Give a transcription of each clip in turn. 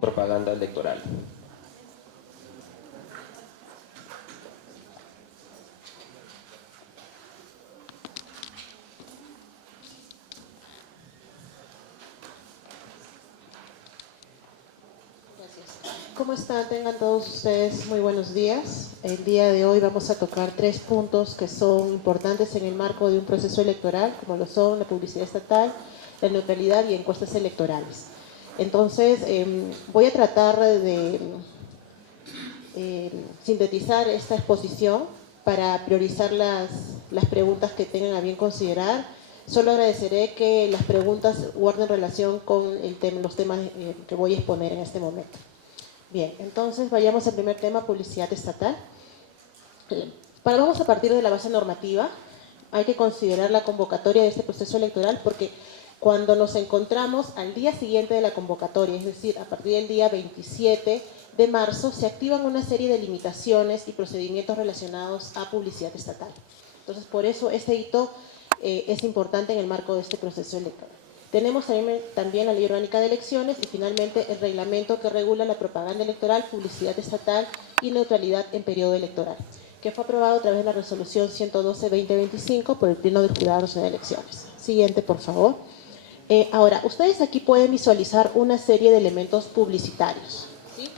propaganda electoral. ¿Cómo están? Tengan todos ustedes muy buenos días. El día de hoy vamos a tocar 3 puntos que son importantes en el marco de un proceso electoral, como lo son la publicidad estatal, la neutralidad y encuestas electorales. Entonces, voy a tratar de sintetizar esta exposición para priorizar las preguntas que tengan a bien considerar. Solo agradeceré que las preguntas guarden relación con los temas que voy a exponer en este momento. Bien, entonces vayamos al primer tema, publicidad estatal. Vamos a partir de la base normativa. Hay que considerar la convocatoria de este proceso electoral porque cuando nos encontramos al día siguiente de la convocatoria, es decir, a partir del día 27 de marzo, se activan una serie de limitaciones y procedimientos relacionados a publicidad estatal. Entonces, por eso este hito es importante en el marco de este proceso electoral. Tenemos también la Ley Orgánica de Elecciones y finalmente el reglamento que regula la propaganda electoral, publicidad estatal y neutralidad en periodo electoral, que fue aprobado a través de la resolución 112-2025 por el Pleno del Jurado Nacional de Elecciones. Siguiente, por favor. Ahora, ustedes aquí pueden visualizar una serie de elementos publicitarios, ¿sí?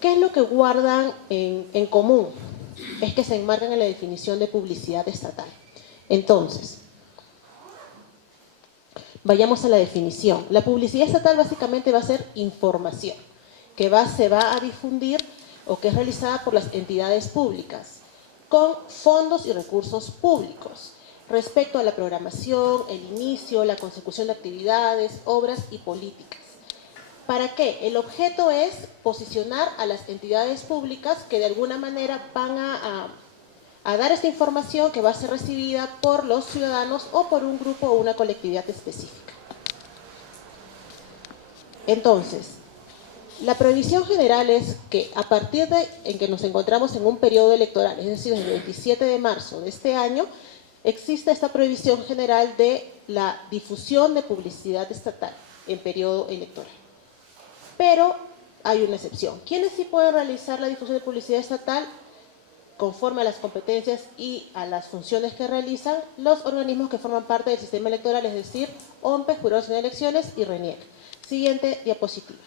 ¿Qué es lo que guardan en común? Es que se enmarcan en la definición de publicidad estatal. Entonces, vayamos a la definición. La publicidad estatal básicamente va a ser información que se va a difundir o que es realizada por las entidades públicas con fondos y recursos públicos respecto a la programación, el inicio, la consecución de actividades, obras y políticas. ¿Para qué? El objeto es posicionar a las entidades públicas que de alguna manera van a dar esta información que va a ser recibida por los ciudadanos o por un grupo o una colectividad específica. Entonces, la previsión general es que a partir en que nos encontramos en un periodo electoral, es decir, desde el 27 de marzo de este año, existe esta previsión general de la difusión de publicidad estatal en periodo electoral. Pero hay una excepción. ¿Quiénes sí pueden realizar la difusión de publicidad estatal? Conforme a las competencias y a las funciones que realizan los organismos que forman parte del sistema electoral, es decir, OMPE, Jurado Nacional de Elecciones y RENIEC. Siguiente diapositiva.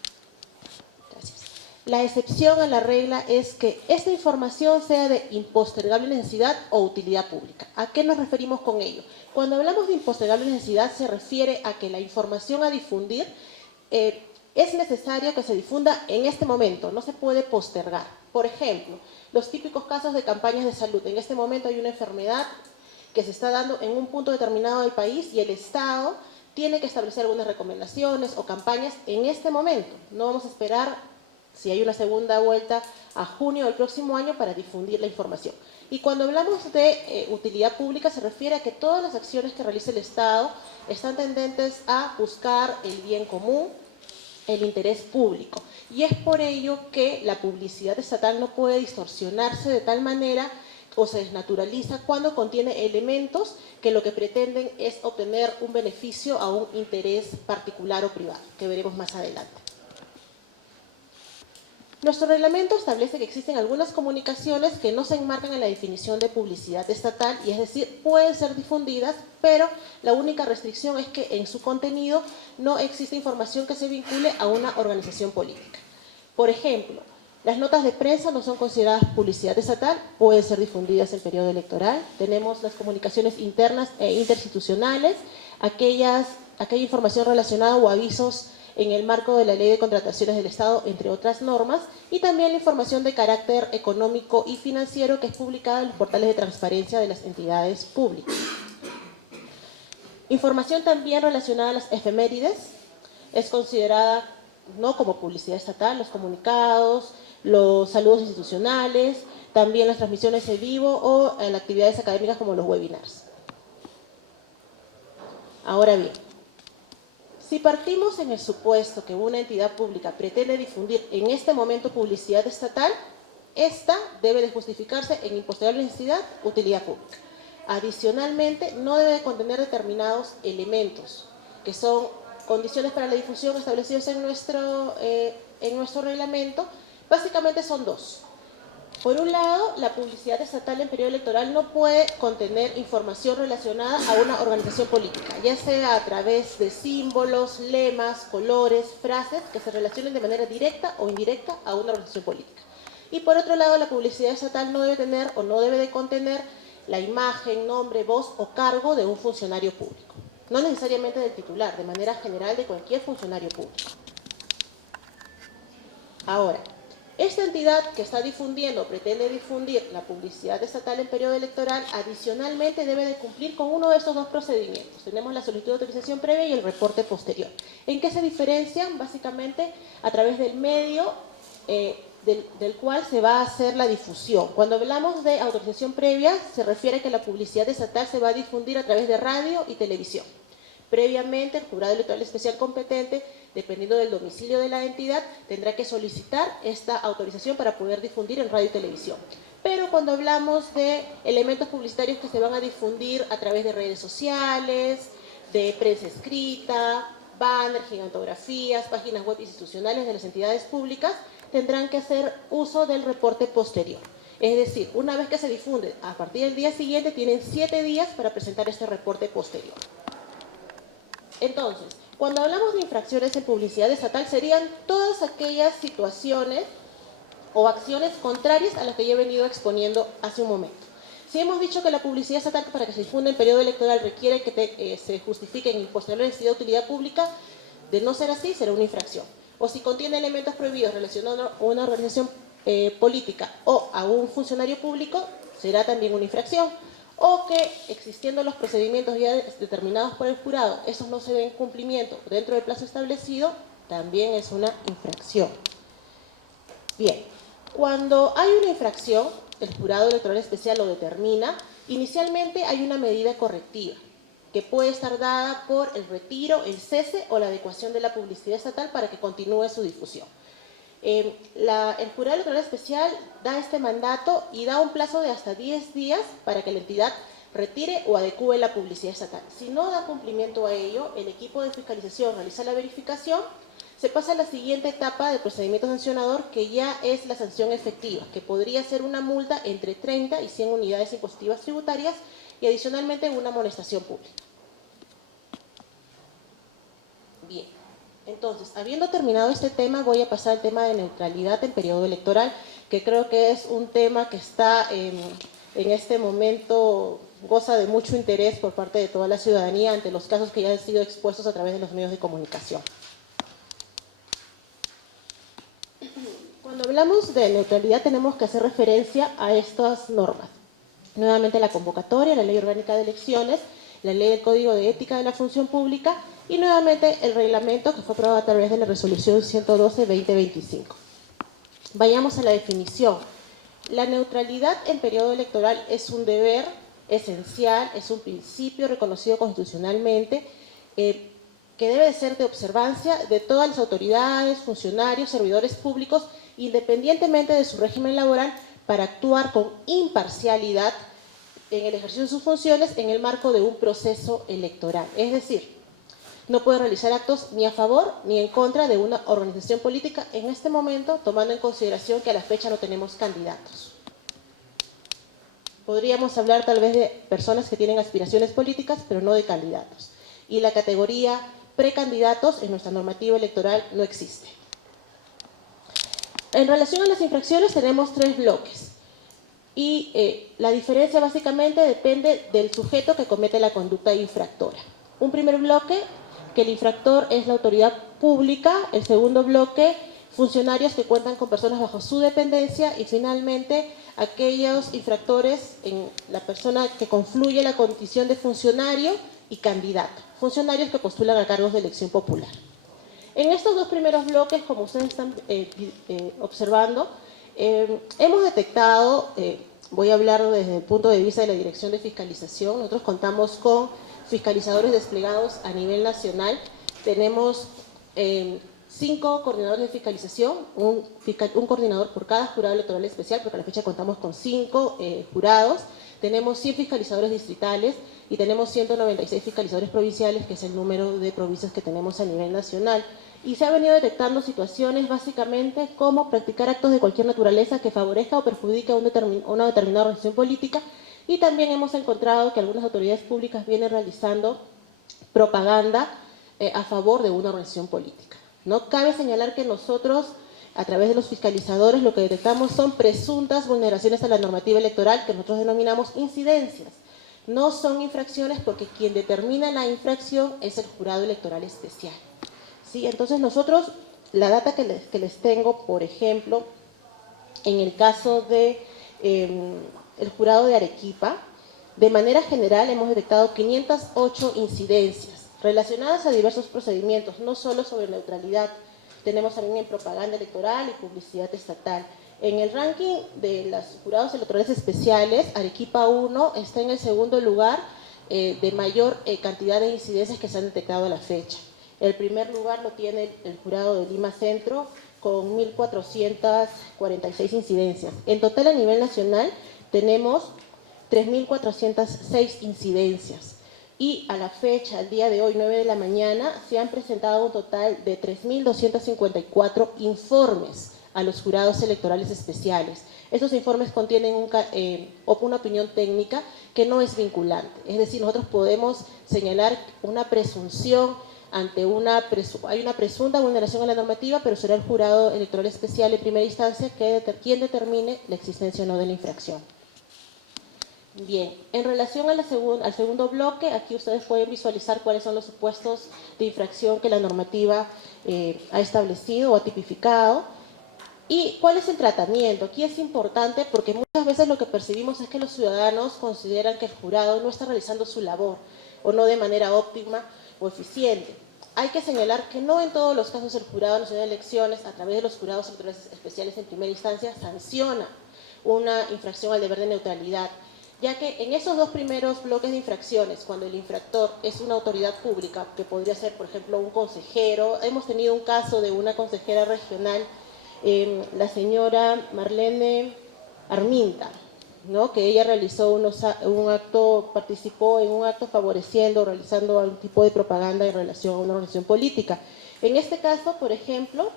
Gracias. La excepción a la regla es que esta información sea de impostergable necesidad o utilidad pública. ¿A qué nos referimos con ello? Cuando hablamos de impostergable necesidad se refiere a que la información a difundir es necesario que se difunda en este momento, no se puede postergar. Por ejemplo, los típicos casos de campañas de salud. En este momento hay una enfermedad que se está dando en un punto determinado del país y el Estado tiene que establecer algunas recomendaciones o campañas en este momento. No vamos a esperar, si hay una segunda vuelta, a junio del próximo año para difundir la información. Y cuando hablamos de utilidad pública se refiere a que todas las acciones que realiza el Estado están tendentes a buscar el bien común, el interés público. Y es por ello que la publicidad estatal no puede distorsionarse de tal manera o se desnaturaliza cuando contiene elementos que lo que pretenden es obtener un beneficio a un interés particular o privado, que veremos más adelante. Nuestro reglamento establece que existen algunas comunicaciones que no se enmarcan en la definición de publicidad estatal, y es decir, pueden ser difundidas, pero la única restricción es que en su contenido no existe información que se vincule a una organización política. Por ejemplo, las notas de prensa no son consideradas publicidad estatal, pueden ser difundidas en periodo electoral. Tenemos las comunicaciones internas e interinstitucionales, aquella información relacionada o avisos en el marco de la Ley de Contrataciones del Estado, entre otras normas, y también la información de carácter económico y financiero que es publicada en los portales de transparencia de las entidades públicas. Información también relacionada a las efemérides es considerada no como publicidad estatal, los comunicados, los saludos institucionales, también las transmisiones en vivo o en actividades académicas como los webinars. Ahora bien, si partimos en el supuesto que una entidad pública pretende difundir en este momento publicidad estatal, esta debe de justificarse en impostergable necesidad, utilidad pública. Adicionalmente, no debe de contener determinados elementos que son condiciones para la difusión establecidas en nuestro reglamento, básicamente son dos. Por un lado, la publicidad estatal en periodo electoral no puede contener información relacionada a una organización política, ya sea a través de símbolos, lemas, colores, frases que se relacionen de manera directa o indirecta a una organización política. Y por otro lado, la publicidad estatal no debe tener o no debe de contener la imagen, nombre, voz o cargo de un funcionario público. No necesariamente del titular, de manera general de cualquier funcionario público. Ahora, esta entidad que está difundiendo, pretende difundir la publicidad estatal en periodo electoral, adicionalmente debe de cumplir con uno de estos dos procedimientos. Tenemos la solicitud de autorización previa y el reporte posterior. ¿En qué se diferencian? Básicamente a través del medio del cual se va a hacer la difusión. Cuando hablamos de autorización previa, se refiere a que la publicidad estatal se va a difundir a través de radio y televisión. Previamente, el jurado electoral especial competente, dependiendo del domicilio de la entidad, tendrá que solicitar esta autorización para poder difundir en radio y televisión. Pero cuando hablamos de elementos publicitarios que se van a difundir a través de redes sociales, de prensa escrita, banners, gigantografías, páginas web institucionales de las entidades públicas, tendrán que hacer uso del reporte posterior. Es decir, una vez que se difunde, a partir del día siguiente, tienen 7 días para presentar este reporte posterior. Entonces, cuando hablamos de infracciones en publicidad estatal, serían todas aquellas situaciones o acciones contrarias a las que yo he venido exponiendo hace un momento. Si hemos dicho que la publicidad estatal para que se difunda en periodo electoral requiere que se justifique en posterior necesidad de utilidad pública, de no ser así, será una infracción. O si contiene elementos prohibidos relacionados a una organización política o a un funcionario público, será también una infracción. O que, existiendo los procedimientos ya determinados por el jurado, esos no se den cumplimiento dentro del plazo establecido, también es una infracción. Bien, cuando hay una infracción, el jurado electoral especial lo determina. Inicialmente hay una medida correctiva, que puede estar dada por el retiro, el cese o la adecuación de la publicidad estatal para que continúe su difusión. El jurado electoral especial da este mandato y da un plazo de hasta 10 días para que la entidad retire o adecúe la publicidad estatal. Si no da cumplimiento a ello, el equipo de fiscalización realiza la verificación, se pasa a la siguiente etapa del procedimiento sancionador, que ya es la sanción efectiva, que podría ser una multa entre 30 y 100 unidades impositivas tributarias y adicionalmente una amonestación pública. Bien. Entonces, habiendo terminado este tema, voy a pasar al tema de neutralidad en periodo electoral, que creo que es un tema que está en este momento, goza de mucho interés por parte de toda la ciudadanía ante los casos que ya han sido expuestos a través de los medios de comunicación. Cuando hablamos de neutralidad tenemos que hacer referencia a estas normas. Nuevamente la convocatoria, la Ley Orgánica de Elecciones, la Ley del Código de Ética de la Función Pública y nuevamente el reglamento que fue aprobado a través de la Resolución 112-2025. Vayamos a la definición. La neutralidad en periodo electoral es un deber esencial, es un principio reconocido constitucionalmente que debe de ser de observancia de todas las autoridades, funcionarios, servidores públicos, independientemente de su régimen laboral, para actuar con imparcialidad en el ejercicio de sus funciones en el marco de un proceso electoral. Es decir, no puede realizar actos ni a favor ni en contra de una organización política en este momento, tomando en consideración que a la fecha no tenemos candidatos. Podríamos hablar tal vez de personas que tienen aspiraciones políticas, pero no de candidatos. Y la categoría precandidatos en nuestra normativa electoral no existe. En relación a las infracciones tenemos 3 bloques. Y la diferencia básicamente depende del sujeto que comete la conducta infractora. Un primer bloque, que el infractor es la autoridad pública. El segundo bloque, funcionarios que cuentan con personas bajo su dependencia. Y finalmente, aquellos infractores en la persona que confluye la condición de funcionario y candidato. Funcionarios que postulan a cargos de elección popular. En estos 2 primeros bloques, como ustedes están observando, hemos detectado, voy a hablar desde el punto de vista de la Dirección de Fiscalización. Nosotros contamos con fiscalizadores desplegados a nivel nacional. Tenemos 5 coordinadores de fiscalización, un coordinador por cada jurado electoral especial, porque a la fecha contamos con 5 jurados. Tenemos 100 fiscalizadores distritales y tenemos 196 fiscalizadores provinciales, que es el número de provincias que tenemos a nivel nacional. Y se ha venido detectando situaciones básicamente como practicar actos de cualquier naturaleza que favorezca o perjudique a una determinada organización política, y también hemos encontrado que algunas autoridades públicas vienen realizando propaganda a favor de una organización política, ¿no? Cabe señalar que nosotros, a través de los fiscalizadores, lo que detectamos son presuntas vulneraciones a la normativa electoral, que nosotros denominamos incidencias. No son infracciones, porque quien determina la infracción es el jurado electoral especial. ¿Sí? Entonces nosotros, la data que les tengo, por ejemplo, en el caso de el jurado de Arequipa, de manera general hemos detectado 508 incidencias relacionadas a diversos procedimientos, no solo sobre neutralidad, tenemos también en propaganda electoral y publicidad estatal. En el ranking de los jurados electorales especiales, Arequipa 1 está en el segundo lugar de mayor cantidad de incidencias que se han detectado a la fecha. El primer lugar lo tiene el jurado de Lima Centro, con 1.446 incidencias. En total, a nivel nacional, tenemos 3.406 incidencias. Y a la fecha, al día de hoy, 9 de la mañana, se han presentado un total de 3.254 informes a los jurados electorales especiales. Estos informes contienen una opinión técnica que no es vinculante. Es decir, nosotros podemos señalar una presunción ante hay una presunta vulneración a la normativa, pero será el jurado electoral especial en primera instancia quien determine la existencia o no de la infracción. Bien, en relación al segundo bloque, aquí ustedes pueden visualizar cuáles son los supuestos de infracción que la normativa ha establecido o ha tipificado. ¿Y cuál es el tratamiento? Aquí es importante, porque muchas veces lo que percibimos es que los ciudadanos consideran que el jurado no está realizando su labor, o no de manera óptima o eficiente. Hay que señalar que no en todos los casos el Jurado Nacional de Elecciones, a través de los jurados electorales especiales en primera instancia, sanciona una infracción al deber de neutralidad, ya que en esos dos primeros bloques de infracciones, cuando el infractor es una autoridad pública, que podría ser, por ejemplo, un consejero, hemos tenido un caso de una consejera regional, la señora Marlene Arminta, ¿no? Que ella realizó participó en un acto favoreciendo, realizando algún tipo de propaganda en relación a una organización política. En este caso, por ejemplo,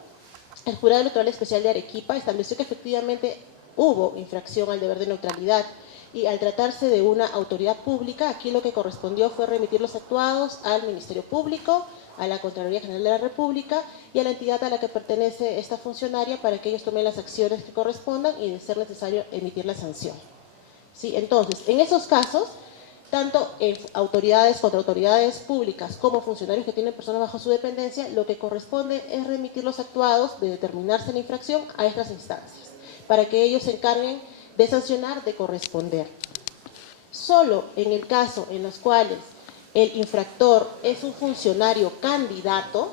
el Jurado Electoral Especial de Arequipa estableció que efectivamente hubo infracción al deber de neutralidad, y al tratarse de una autoridad pública, aquí lo que correspondió fue remitir los actuados al Ministerio Público, a la Contraloría General de la República y a la entidad a la que pertenece esta funcionaria, para que ellos tomen las acciones que correspondan y, de ser necesario, emitir la sanción. ¿Sí? Entonces, en esos casos, tanto en autoridades contra autoridades públicas como funcionarios que tienen personas bajo su dependencia, lo que corresponde es remitir los actuados de determinarse la infracción a estas instancias, para que ellos se encarguen de sancionar, de corresponder. Solo en el caso en los cuales el infractor es un funcionario candidato,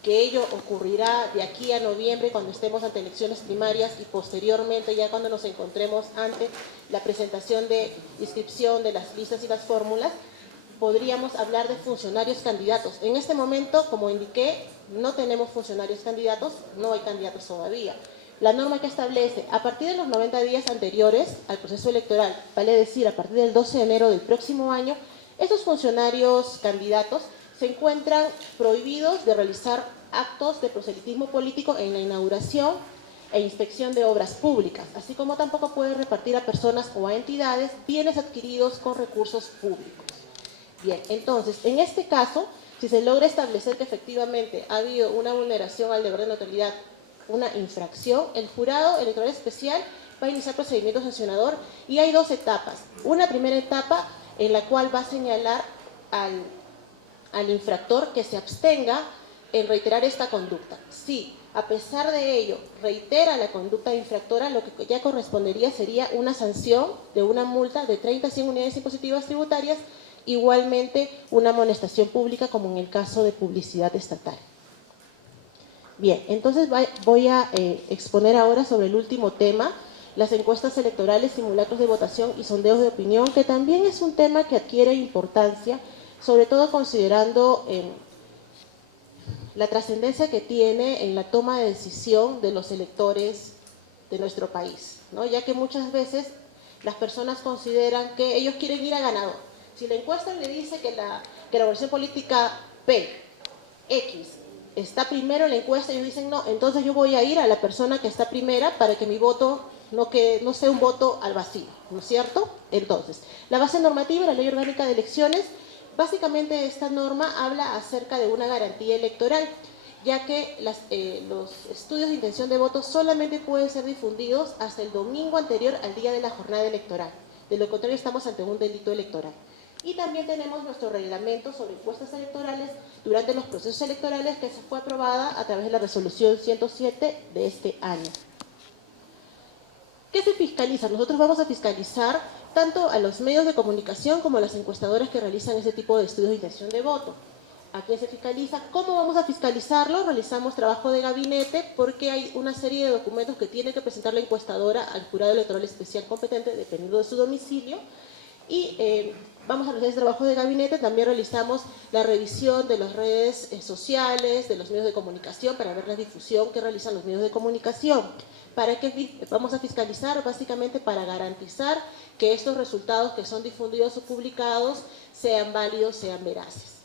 que ello ocurrirá de aquí a noviembre, cuando estemos ante elecciones primarias, y posteriormente ya cuando nos encontremos ante la presentación de inscripción de las listas y las fórmulas, podríamos hablar de funcionarios candidatos. En este momento, como indiqué, no tenemos funcionarios candidatos, no hay candidatos todavía. La norma que establece, a partir de los 90 días anteriores al proceso electoral, vale decir, a partir del 12 de enero del próximo año, estos funcionarios candidatos se encuentran prohibidos de realizar actos de proselitismo político en la inauguración e inspección de obras públicas, así como tampoco puede repartir a personas o a entidades bienes adquiridos con recursos públicos. Bien, entonces, en este caso, si se logra establecer que efectivamente ha habido una vulneración al deber de neutralidad, una infracción, el Jurado Electoral Especial va a iniciar procedimiento sancionador, y hay dos etapas. Una primera etapa en la cual va a señalar al infractor que se abstenga en reiterar esta conducta. Si, a pesar de ello, reitera la conducta infractora, lo que ya correspondería sería una sanción de una multa de 30 a 100 unidades impositivas tributarias, igualmente una amonestación pública, como en el caso de publicidad estatal. Bien, entonces voy a exponer ahora sobre el último tema, las encuestas electorales, simulacros de votación y sondeos de opinión, que también es un tema que adquiere importancia, sobre todo considerando la trascendencia que tiene en la toma de decisión de los electores de nuestro país, ¿no? Ya que muchas veces las personas consideran que ellos quieren ir a ganador. Si la encuesta le dice que la organización política P, X, está primero en la encuesta, ellos dicen no, entonces yo voy a ir a la persona que está primera para que mi voto no sea un voto al vacío, ¿no es cierto? Entonces, la base normativa, la Ley Orgánica de Elecciones, básicamente esta norma habla acerca de una garantía electoral, ya que los estudios de intención de voto solamente pueden ser difundidos hasta el domingo anterior al día de la jornada electoral. De lo contrario, estamos ante un delito electoral. Y también tenemos nuestro reglamento sobre encuestas electorales durante los procesos electorales que se fue aprobada a través de la resolución 107 de este año. ¿Qué se fiscaliza? Nosotros vamos a fiscalizar tanto a los medios de comunicación como a las encuestadoras que realizan ese tipo de estudios de intención de voto. ¿A quién se fiscaliza? ¿Cómo vamos a fiscalizarlo? Realizamos trabajo de gabinete porque hay una serie de documentos que tiene que presentar la encuestadora al jurado electoral especial competente dependiendo de su domicilio. Y vamos a realizar ese trabajo de gabinete. También realizamos la revisión de las redes sociales, de los medios de comunicación, para ver la difusión que realizan los medios de comunicación. ¿Para qué vamos a fiscalizar? Básicamente para garantizar que estos resultados que son difundidos o publicados sean válidos, sean veraces.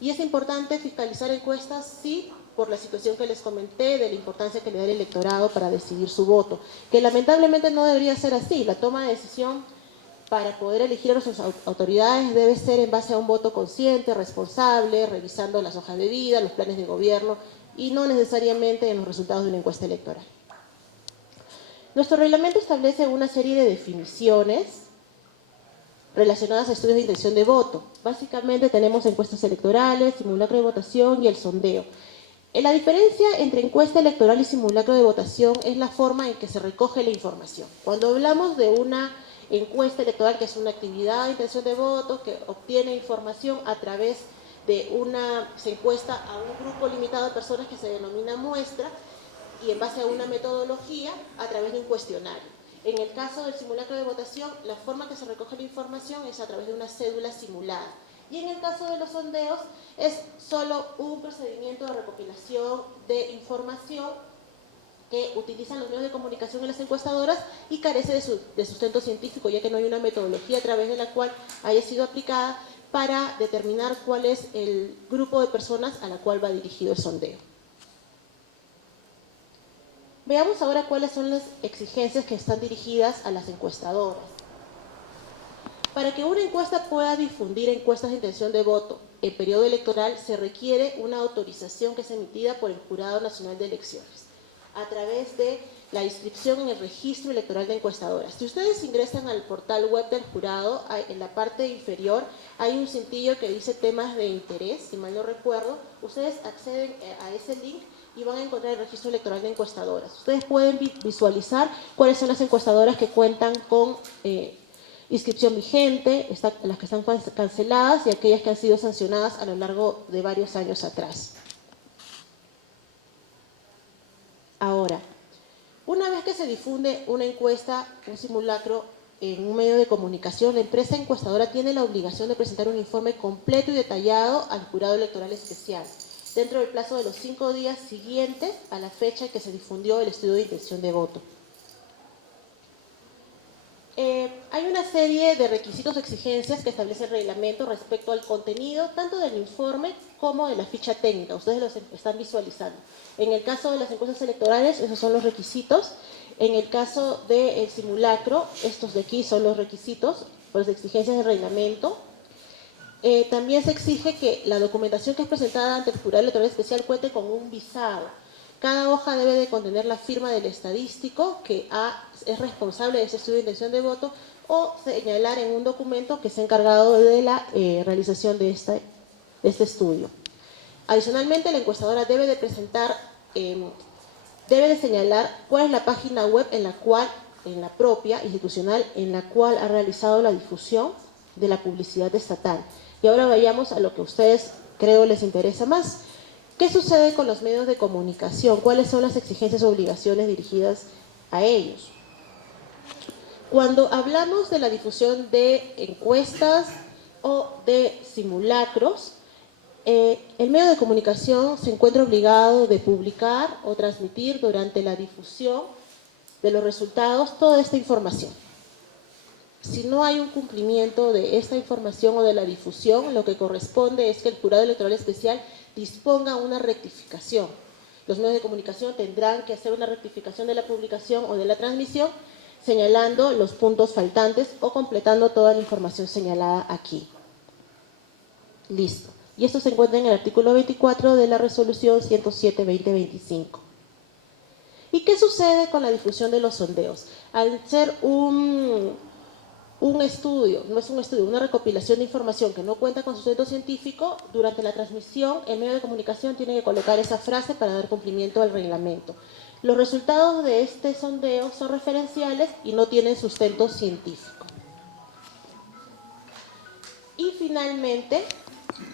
Y es importante fiscalizar encuestas, sí, por la situación que les comenté, de la importancia que le da el electorado para decidir su voto, que lamentablemente no debería ser así. La toma de decisión para poder elegir a nuestras autoridades debe ser en base a un voto consciente, responsable, revisando las hojas de vida, los planes de gobierno, y no necesariamente en los resultados de una encuesta electoral. Nuestro reglamento establece una serie de definiciones relacionadas a estudios de intención de voto. Básicamente tenemos encuestas electorales, simulacro de votación y el sondeo. La diferencia entre encuesta electoral y simulacro de votación es la forma en que se recoge la información. Cuando hablamos de una encuesta electoral, que es una actividad de intención de voto, que obtiene información a través de se encuesta a un grupo limitado de personas que se denomina muestra, y en base a una metodología a través de un cuestionario. En el caso del simulacro de votación, la forma que se recoge la información es a través de una cédula simulada. Y en el caso de los sondeos, es solo un procedimiento de recopilación de información que utilizan los medios de comunicación en las encuestadoras y carece de sustento científico, ya que no hay una metodología a través de la cual haya sido aplicada para determinar cuál es el grupo de personas a la cual va dirigido el sondeo. Veamos ahora cuáles son las exigencias que están dirigidas a las encuestadoras. Para que una encuesta pueda difundir encuestas de intención de voto en periodo electoral, se requiere una autorización que es emitida por el Jurado Nacional de Elecciones, a través de la inscripción en el registro electoral de encuestadoras. Si ustedes ingresan al portal web del jurado, en la parte inferior hay un cintillo que dice temas de interés, si mal no recuerdo. Ustedes acceden a ese link y van a encontrar el registro electoral de encuestadoras. Ustedes pueden visualizar cuáles son las encuestadoras que cuentan con inscripción vigente, las que están canceladas y aquellas que han sido sancionadas a lo largo de varios años atrás. Ahora, una vez que se difunde una encuesta, un simulacro en un medio de comunicación, la empresa encuestadora tiene la obligación de presentar un informe completo y detallado al jurado electoral especial, dentro del plazo de los 5 días siguientes a la fecha en que se difundió el estudio de intención de voto. Hay una serie de requisitos o exigencias que establece el reglamento respecto al contenido, tanto del informe como de la ficha técnica. Ustedes los están visualizando. En el caso de las encuestas electorales, esos son los requisitos. En el caso del simulacro, estos de aquí son los requisitos, las exigencias del reglamento. También se exige que la documentación que es presentada ante el jurado electoral especial cuente con un visado. Cada hoja debe de contener la firma del estadístico que es responsable de ese estudio de intención de voto, o señalar en un documento que se ha encargado de la realización de este estudio. Adicionalmente, la encuestadora debe de señalar cuál es la página web en la propia institucional en la cual ha realizado la difusión de la publicidad estatal. Y ahora vayamos a lo que a ustedes creo les interesa más. ¿Qué sucede con los medios de comunicación? ¿Cuáles son las exigencias o obligaciones dirigidas a ellos? Cuando hablamos de la difusión de encuestas o de simulacros, el medio de comunicación se encuentra obligado de publicar o transmitir durante la difusión de los resultados toda esta información. Si no hay un cumplimiento de esta información o de la difusión, lo que corresponde es que el Jurado Electoral Especial disponga una rectificación. Los medios de comunicación tendrán que hacer una rectificación de la publicación o de la transmisión, señalando los puntos faltantes o completando toda la información señalada aquí. Listo. Y esto se encuentra en el artículo 24 de la resolución 107-2025. ¿Y qué sucede con la difusión de los sondeos? Al ser un estudio, no es un estudio, una recopilación de información que no cuenta con sustento científico, durante la transmisión el medio de comunicación tiene que colocar esa frase para dar cumplimiento al reglamento. Los resultados de este sondeo son referenciales y no tienen sustento científico. Y finalmente,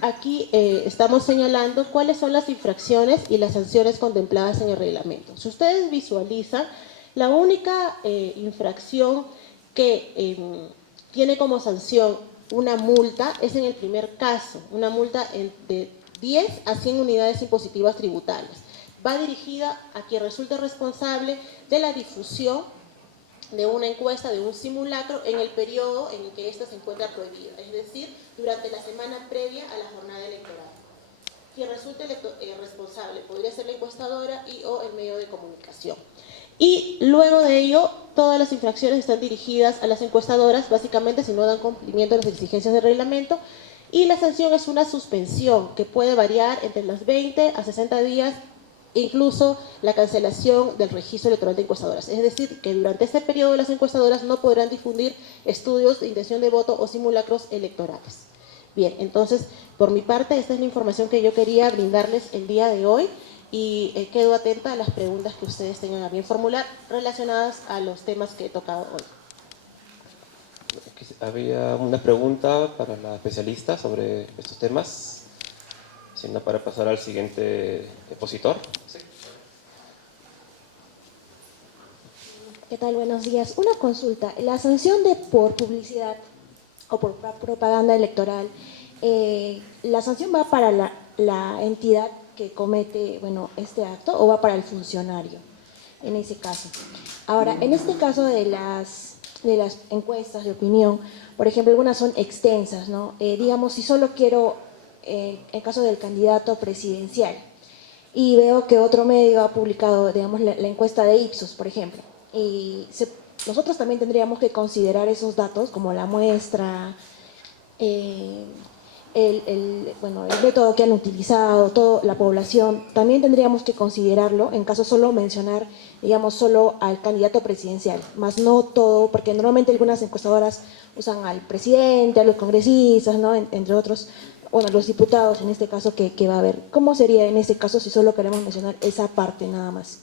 aquí estamos señalando cuáles son las infracciones y las sanciones contempladas en el reglamento. Si ustedes visualizan, la única infracción que tiene como sanción una multa es en el primer caso, una multa de 10 a 100 unidades impositivas tributarias. Va dirigida a quien resulte responsable de la difusión de una encuesta, de un simulacro, en el periodo en el que ésta se encuentra prohibida, es decir, durante la semana previa a la jornada electoral. Quien resulte responsable podría ser la encuestadora y o el medio de comunicación. Y luego de ello, todas las infracciones están dirigidas a las encuestadoras, básicamente si no dan cumplimiento a las exigencias del reglamento, y la sanción es una suspensión que puede variar entre los 20 a 60 días, incluso la cancelación del registro electoral de encuestadoras. Es decir, que durante este periodo las encuestadoras no podrán difundir estudios de intención de voto o simulacros electorales. Bien, entonces, por mi parte, esta es la información que yo quería brindarles el día de hoy y quedo atenta a las preguntas que ustedes tengan a bien formular relacionadas a los temas que he tocado hoy. Había una pregunta para la especialista sobre estos temas. Si no, para pasar al siguiente expositor. Sí. ¿Qué tal? Buenos días. Una consulta. La sanción de por publicidad o por propaganda electoral, ¿la sanción va para la entidad que comete, este acto o va para el funcionario en ese caso? Ahora, en este caso de las encuestas de opinión, por ejemplo, algunas son extensas, ¿no? Digamos, si solo quiero, en el caso del candidato presidencial, y veo que otro medio ha publicado, digamos, la encuesta de Ipsos, por ejemplo, y nosotros también tendríamos que considerar esos datos como la muestra, el método que han utilizado, toda la población, también tendríamos que considerarlo en caso solo mencionar, digamos, solo al candidato presidencial, más no todo, porque normalmente algunas encuestadoras usan al presidente, a los congresistas, ¿no? Entre otros, los diputados en este caso que va a haber. ¿Cómo sería en ese caso si solo queremos mencionar esa parte nada más?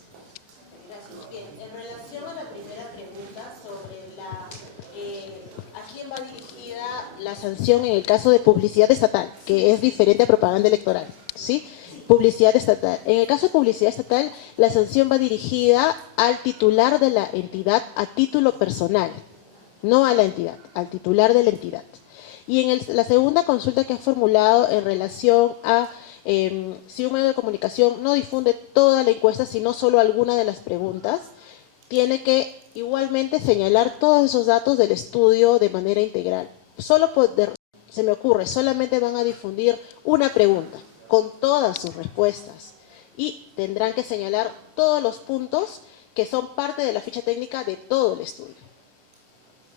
Gracias. Bien, en relación a la primera pregunta sobre a quién va dirigida la sanción en el caso de publicidad estatal, que es diferente a propaganda electoral, ¿sí? Publicidad estatal. En el caso de publicidad estatal, la sanción va dirigida al titular de la entidad a título personal, no a la entidad, al titular de la entidad. Y en la segunda consulta que has formulado en relación a si un medio de comunicación no difunde toda la encuesta, sino solo alguna de las preguntas, tiene que igualmente señalar todos esos datos del estudio de manera integral. Se me ocurre, solamente van a difundir una pregunta con todas sus respuestas y tendrán que señalar todos los puntos que son parte de la ficha técnica de todo el estudio.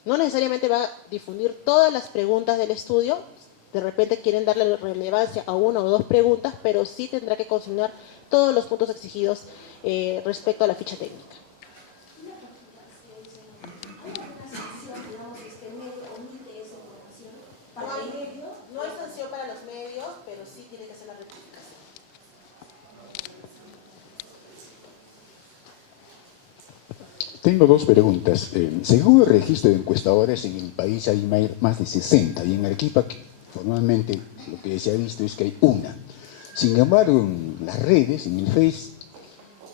No necesariamente va a difundir todas las preguntas del estudio, de repente quieren darle relevancia a una o dos preguntas, pero sí tendrá que consignar todos los puntos exigidos respecto a la ficha técnica. No hay sanción para los medios, pero sí tiene que hacer la rectificación. Tengo dos preguntas. Según el registro de encuestadores, en el país hay más de 60 y en Arequipa, formalmente, lo que se ha visto es que hay una. Sin embargo, en las redes, en el Face,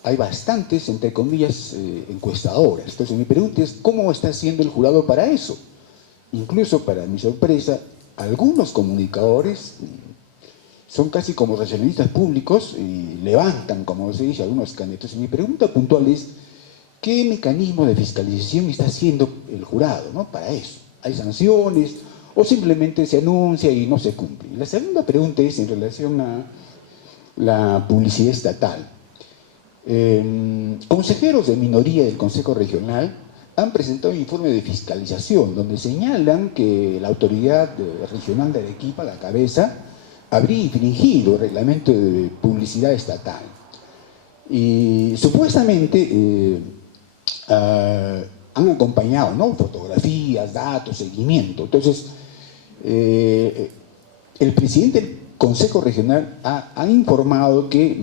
hay bastantes, entre comillas, encuestadoras. Entonces, mi pregunta es, ¿cómo está haciendo el jurado para eso? Incluso, para mi sorpresa, algunos comunicadores son casi como relacionistas públicos y levantan, como se dice, algunos candidatos. Y mi pregunta puntual es, ¿qué mecanismo de fiscalización está haciendo el jurado, ¿no? Para eso? ¿Hay sanciones o simplemente se anuncia y no se cumple? La segunda pregunta es en relación a la publicidad estatal. Consejeros de minoría del Consejo Regional han presentado un informe de fiscalización donde señalan que la autoridad regional de Arequipa, la cabeza, habría infringido el reglamento de publicidad estatal. Y supuestamente han acompañado, ¿no?, fotografías, datos, seguimiento. Entonces, el presidente del Consejo Regional ha informado que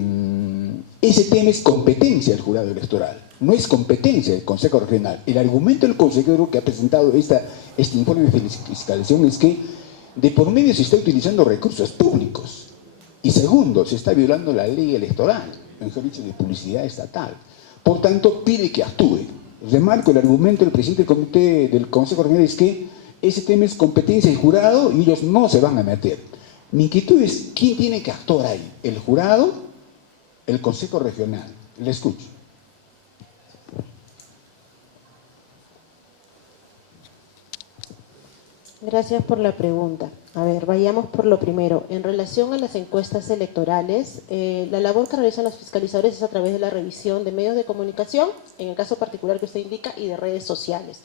ese tema es competencia del jurado electoral, no es competencia del Consejo Regional. El argumento del consejero que ha presentado este informe de fiscalización es que de por medio se está utilizando recursos públicos y segundo, se está violando la ley electoral, mejor dicho, de publicidad estatal. Por tanto, pide que actúe. Remarco el argumento del presidente del comité del Consejo Regional es que ese tema es competencia del jurado y ellos no se van a meter. Mi inquietud es, ¿quién tiene que actuar ahí? ¿El jurado? ¿El Consejo Regional? Le escucho. Gracias por la pregunta. A ver, vayamos por lo primero. En relación a las encuestas electorales, la labor que realizan los fiscalizadores es a través de la revisión de medios de comunicación, en el caso particular que usted indica, y de redes sociales.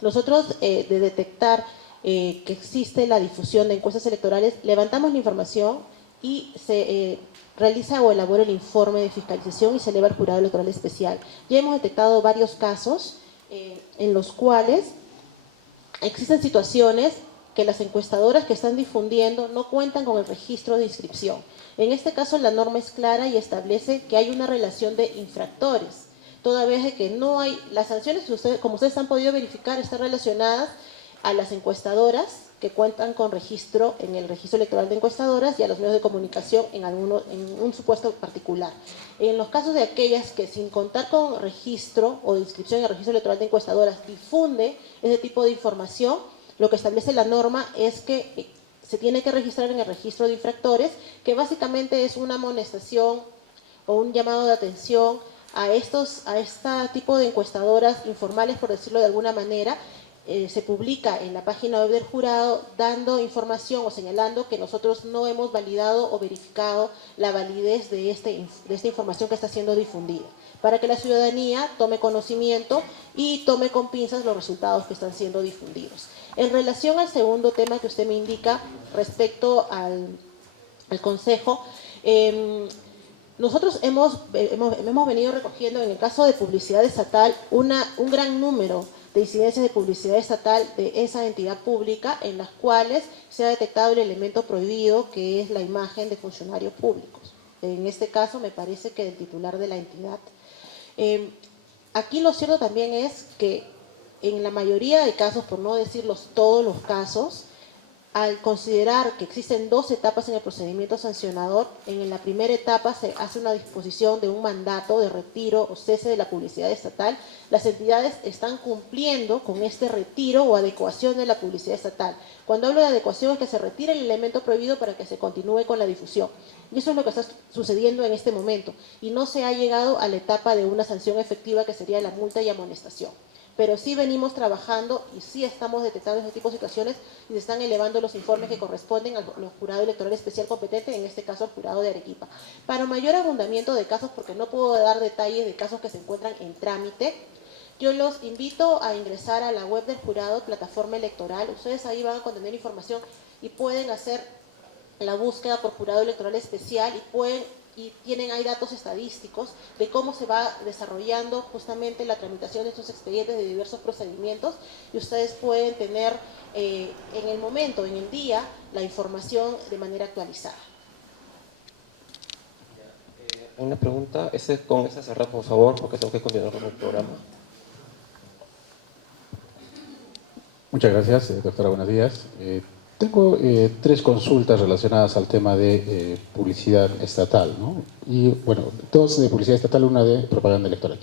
Nosotros, de detectar que existe la difusión de encuestas electorales, levantamos la información y se realiza o elabora el informe de fiscalización y se eleva al jurado electoral especial. Ya hemos detectado varios casos en los cuales existen situaciones que las encuestadoras que están difundiendo no cuentan con el registro de inscripción. En este caso, la norma es clara y establece que hay una relación de infractores, toda vez de que no hay, las sanciones, como ustedes han podido verificar, están relacionadas a las encuestadoras que cuentan con registro en el registro electoral de encuestadoras y a los medios de comunicación en un supuesto particular. En los casos de aquellas que sin contar con registro o de inscripción en el registro electoral de encuestadoras difunde ese tipo de información, lo que establece la norma es que se tiene que registrar en el registro de infractores, que básicamente es una amonestación o un llamado de atención a este tipo de encuestadoras informales, por decirlo de alguna manera. Se publica en la página web del jurado dando información o señalando que nosotros no hemos validado o verificado la validez de esta información que está siendo difundida, para que la ciudadanía tome conocimiento y tome con pinzas los resultados que están siendo difundidos. En relación al segundo tema que usted me indica respecto al Consejo, nosotros hemos venido recogiendo en el caso de publicidad estatal un gran número de incidencias de publicidad estatal de esa entidad pública en las cuales se ha detectado el elemento prohibido, que es la imagen de funcionarios públicos. En este caso me parece que del titular de la entidad. Aquí lo cierto también es que en la mayoría de casos, por no decirlos todos los casos, al considerar que existen dos etapas en el procedimiento sancionador, en la primera etapa se hace una disposición de un mandato de retiro o cese de la publicidad estatal. Las entidades están cumpliendo con este retiro o adecuación de la publicidad estatal. Cuando hablo de adecuación es que se retire el elemento prohibido para que se continúe con la difusión. Y eso es lo que está sucediendo en este momento. Y no se ha llegado a la etapa de una sanción efectiva, que sería la multa y amonestación. Pero sí venimos trabajando y sí estamos detectando ese tipo de situaciones y se están elevando los informes que corresponden al jurado electoral especial competente, en este caso al jurado de Arequipa. Para mayor abundamiento de casos, porque no puedo dar detalles de casos que se encuentran en trámite, yo los invito a ingresar a la web del jurado, plataforma electoral. Ustedes ahí van a contener información y pueden hacer la búsqueda por jurado electoral especial y tienen ahí datos estadísticos de cómo se va desarrollando justamente la tramitación de estos expedientes de diversos procedimientos, y ustedes pueden tener en el momento, en el día, la información de manera actualizada. Una pregunta, con esa cerrar, por favor, porque tengo que continuar con el programa. Muchas gracias, doctora, buenos días. Tengo tres consultas relacionadas al tema de publicidad estatal, ¿no? Y bueno, dos de publicidad estatal, una de propaganda electoral.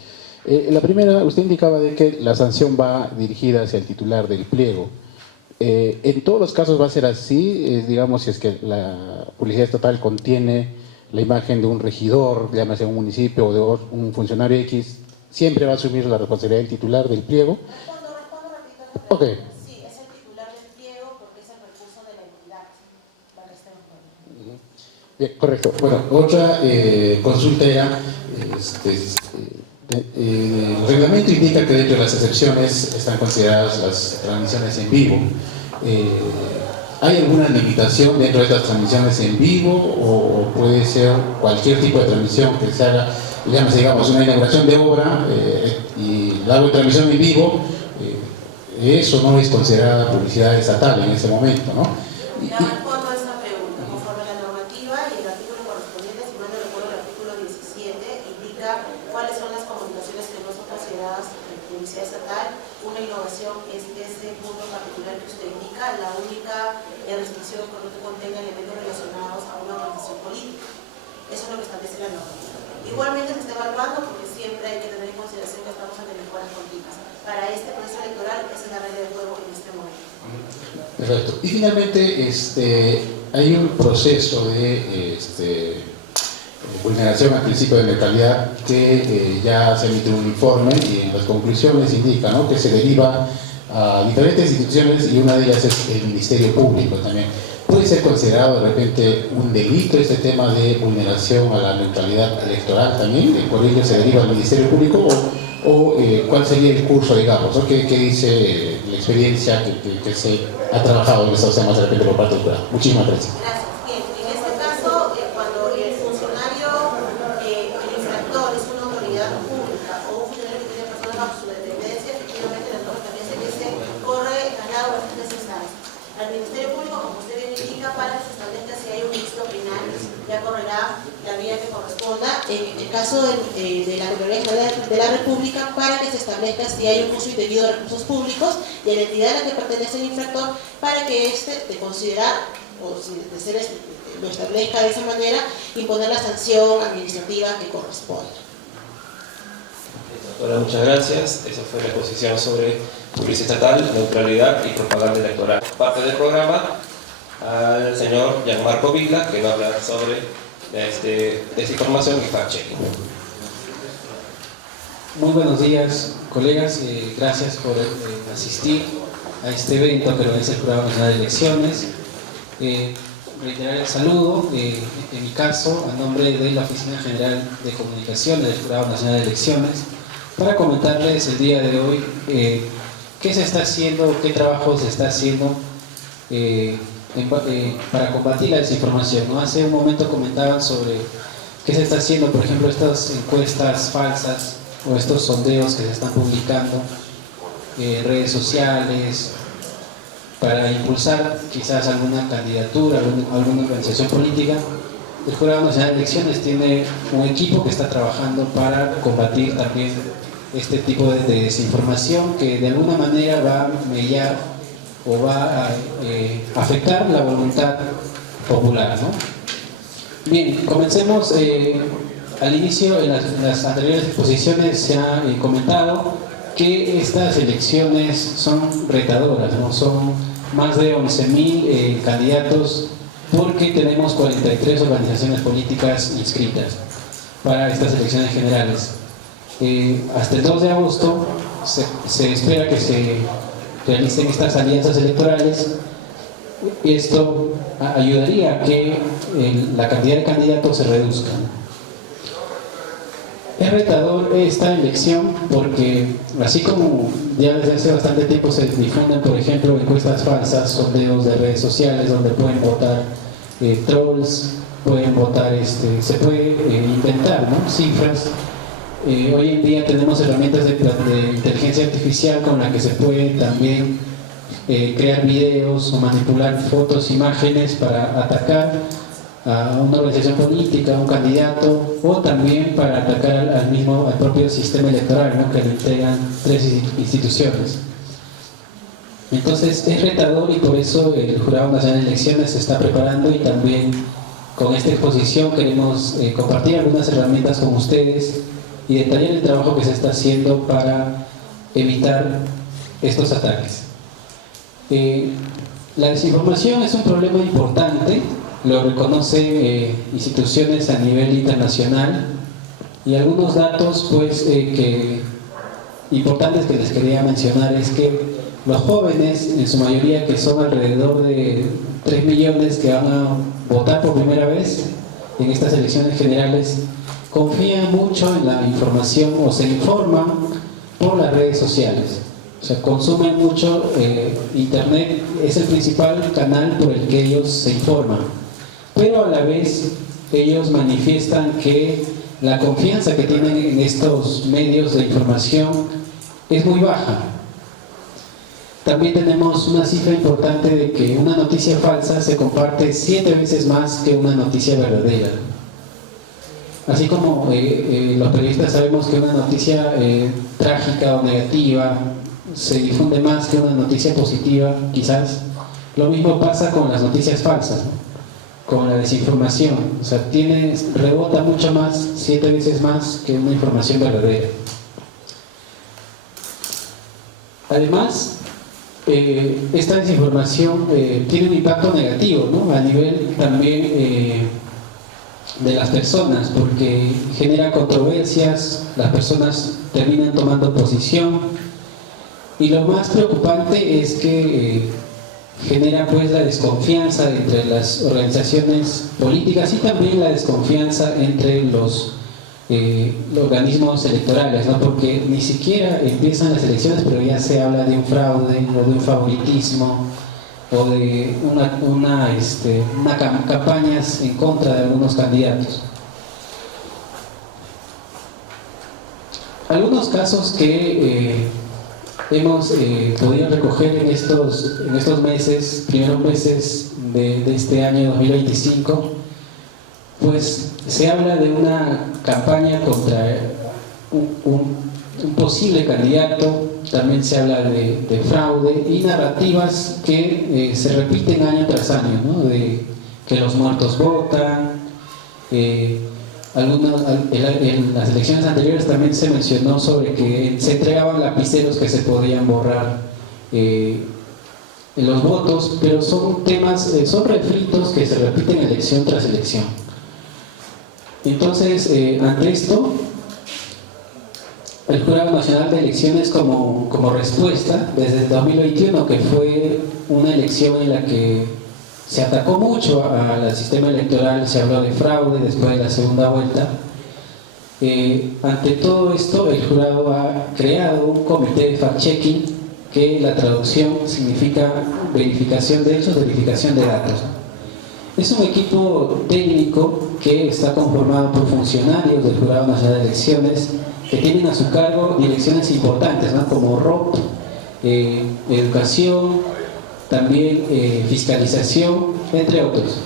La primera, usted indicaba de que la sanción va dirigida hacia el titular del pliego. ¿En todos los casos va a ser así? Digamos, si es que la publicidad estatal contiene la imagen de un regidor, llámese un municipio o de un funcionario X, ¿siempre va a asumir la responsabilidad del titular del pliego? Respondo rapidito. Ok. Sí, es el titular. Bien, correcto. Bueno, otra consulta era, el reglamento indica que dentro de las excepciones están consideradas las transmisiones en vivo. ¿Hay alguna limitación dentro de estas transmisiones en vivo o puede ser cualquier tipo de transmisión que se haga, digamos, una inauguración de obra y la hago de transmisión en vivo? Eso no es considerada publicidad estatal en ese momento, ¿no? Ya respondo a esta pregunta. Conforme a la normativa y el artículo correspondiente, si mal no recuerdo, el artículo 17 indica cuáles son las comunicaciones que no son consideradas publicidad estatal. Una innovación es ese punto particular que usted indica, la única restricción que no contenga elementos relacionados a una organización política. Eso es lo que establece la normativa. Igualmente se está evaluando porque siempre hay que tener en consideración que estamos ante mejoras continuas. Para este proceso electoral, esa es la regla de juego en este momento. Perfecto. Y finalmente, hay un proceso de vulneración al principio de neutralidad que ya se emitió un informe y en las conclusiones indica, ¿no?, que se deriva a diferentes instituciones y una de ellas es el Ministerio Público también. ¿Puede ser considerado de repente un delito este tema de vulneración a la neutralidad electoral también? ¿Por ello se deriva al Ministerio Público o cuál sería el curso, digamos, ¿no? ¿Qué dice la experiencia que se ha trabajado en estos temas de repente por parte del jurado? Muchísimas gracias. Gracias. Bien, en este caso, cuando el funcionario, el infractor es una autoridad pública o un funcionario que tiene personas bajo su dependencia, efectivamente la norma también se dice corre al lado de estas instancias. Al Ministerio Público, como usted bien indica, para que se establezca si hay un ilícito penal, ya correrá la vía que corresponda. En el caso de la Contraloría General de la República, para que se establezca si hay un uso indebido de recursos públicos y a la entidad a la que pertenece el infractor, para que de considerar, o si de ser lo establezca de esa manera, imponer la sanción administrativa que corresponda. Doctora, muchas gracias. Esa fue la exposición sobre publicidad estatal, neutralidad y propaganda electoral. Parte del programa al señor Gianmarco Villa, que va a hablar sobre desinformación y fact-checking. Muy buenos días, colegas. Gracias por asistir a este evento que organiza el Jurado Nacional de Elecciones. Reiterar el saludo, en mi caso, a nombre de la Oficina General de Comunicaciones del Jurado Nacional de Elecciones, para comentarles el día de hoy qué se está haciendo, qué trabajo se está haciendo para combatir la desinformación, ¿no? Hace un momento comentaban sobre qué se está haciendo, por ejemplo, estas encuestas falsas o estos sondeos que se están publicando en redes sociales para impulsar quizás alguna candidatura, alguna organización política. El Jurado Nacional de Elecciones tiene un equipo que está trabajando para combatir también este tipo de desinformación que de alguna manera va a mellar o va a afectar la voluntad popular, ¿no? Bien, comencemos. Al inicio, en las anteriores exposiciones se ha comentado que estas elecciones son retadoras, ¿no? Son más de 11.000 candidatos porque tenemos 43 organizaciones políticas inscritas para estas elecciones generales. Hasta el 2 de agosto se espera que se realicen estas alianzas electorales. Esto ayudaría a que la cantidad de candidatos se reduzca. Es retador esta elección porque, así como ya desde hace bastante tiempo se difunden, por ejemplo, encuestas falsas, sondeos de redes sociales donde pueden votar trolls, pueden votar, se puede inventar, ¿no?, cifras. Hoy en día tenemos herramientas de inteligencia artificial con la que se puede también crear videos o manipular fotos, imágenes para atacar a una organización política, a un candidato, o también para atacar al propio sistema electoral, ¿no?, que lo integran 3 instituciones. Entonces es retador y por eso el Jurado Nacional de Elecciones se está preparando y también con esta exposición queremos compartir algunas herramientas con ustedes y detallar el trabajo que se está haciendo para evitar estos ataques. La desinformación es un problema importante, lo reconocen instituciones a nivel internacional, y algunos datos pues, importantes que les quería mencionar es que los jóvenes, en su mayoría, que son alrededor de 3 millones que van a votar por primera vez, en estas elecciones generales confían mucho en la información o se informan por las redes sociales. O sea, consumen mucho Internet, es el principal canal por el que ellos se informan. Pero a la vez ellos manifiestan que la confianza que tienen en estos medios de información es muy baja. También tenemos una cifra importante de que una noticia falsa se comparte 7 veces más que una noticia verdadera. Así como los periodistas sabemos que una noticia trágica o negativa se difunde más que una noticia positiva, quizás lo mismo pasa con las noticias falsas, ¿no? Con la desinformación. O sea, rebota mucho más, 7 veces más que una información verdadera. Además, esta desinformación tiene un impacto negativo, ¿no? A nivel también de las personas, porque genera controversias, las personas terminan tomando posición, y lo más preocupante es que genera pues la desconfianza entre las organizaciones políticas y también la desconfianza entre los organismos electorales, ¿no? Porque ni siquiera empiezan las elecciones pero ya se habla de un fraude o de un favoritismo o de campañas en contra de algunos candidatos. Algunos casos que hemos podido recoger en estos meses, primeros meses de este año 2025, pues se habla de una campaña contra un posible candidato, también se habla de fraude y narrativas que se repiten año tras año, ¿no? De que los muertos votan. En las elecciones anteriores también se mencionó sobre que se entregaban lapiceros que se podían borrar los votos, pero son temas, son refritos que se repiten elección tras elección. Entonces, ante esto, el Jurado Nacional de Elecciones como respuesta, desde el 2021, que fue una elección en la que se atacó mucho al sistema electoral, se habló de fraude después de la segunda vuelta. Ante todo esto, el jurado ha creado un comité de fact-checking, que la traducción significa verificación de hechos, verificación de datos. Es un equipo técnico que está conformado por funcionarios del Jurado Nacional de Elecciones que tienen a su cargo direcciones importantes, ¿no? Como ROP, educación, también fiscalización, entre otros.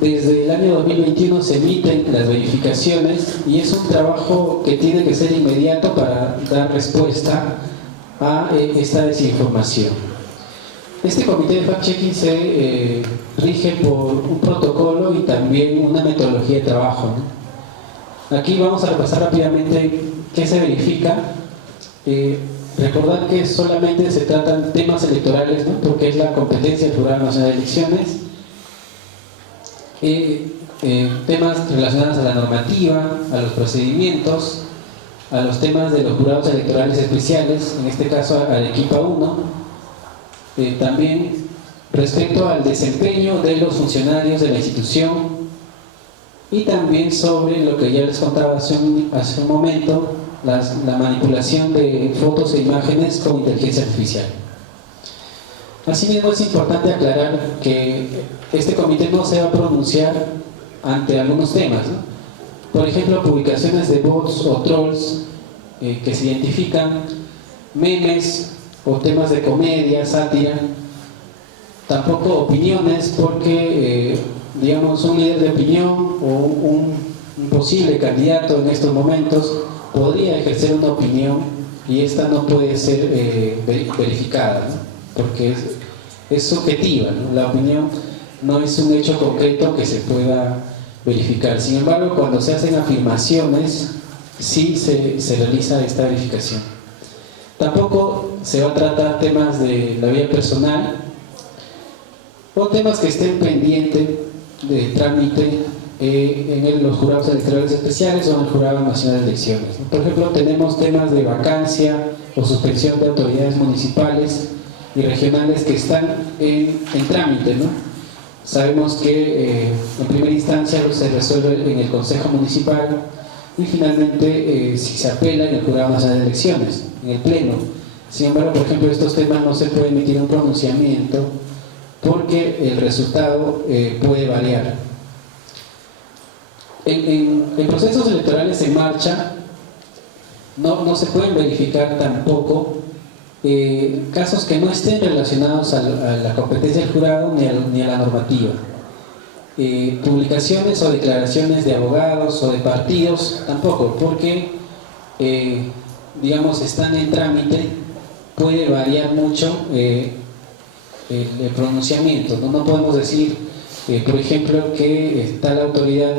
Desde el año 2021 se emiten las verificaciones y es un trabajo que tiene que ser inmediato para dar respuesta a esta desinformación. Este comité de fact-checking se rige por un protocolo y también una metodología de trabajo, ¿no? Aquí vamos a repasar rápidamente qué se verifica. Recordar que solamente se tratan temas electorales, ¿no? Porque es la competencia del Jurado Nacional de Elecciones. Temas relacionados a la normativa, a los procedimientos, a los temas de los jurados electorales especiales, en este caso a Arequipa 1, también respecto al desempeño de los funcionarios de la institución y también sobre lo que ya les contaba hace un momento, la manipulación de fotos e imágenes con inteligencia artificial. Asimismo, es importante aclarar que este comité no se va a pronunciar ante algunos temas, ¿no? Por ejemplo, publicaciones de bots o trolls que se identifican, memes o temas de comedia, sátira, tampoco opiniones, porque digamos un líder de opinión o un posible candidato en estos momentos podría ejercer una opinión y esta no puede ser verificada, ¿no? Porque es subjetiva, ¿no? La opinión no es un hecho concreto que se pueda verificar. Sin embargo, cuando se hacen afirmaciones, sí se realiza esta verificación. Tampoco se va a tratar temas de la vida personal o temas que estén pendientes de trámite en los jurados electorales especiales o en el Jurado Nacional de Elecciones. Por ejemplo, tenemos temas de vacancia o suspensión de autoridades municipales y regionales que están en trámite, ¿no? Sabemos que en primera instancia se resuelve en el Consejo Municipal y finalmente si se apela en el Jurado Nacional de Elecciones, en el Pleno. Sin embargo, por ejemplo, estos temas no se puede emitir un pronunciamiento porque el resultado puede variar. En procesos electorales en marcha no se pueden verificar tampoco casos que no estén relacionados a la competencia del jurado ni a la normativa. Publicaciones o declaraciones de abogados o de partidos tampoco, porque digamos están en trámite, puede variar mucho el pronunciamiento. No podemos decir, por ejemplo, que tal autoridad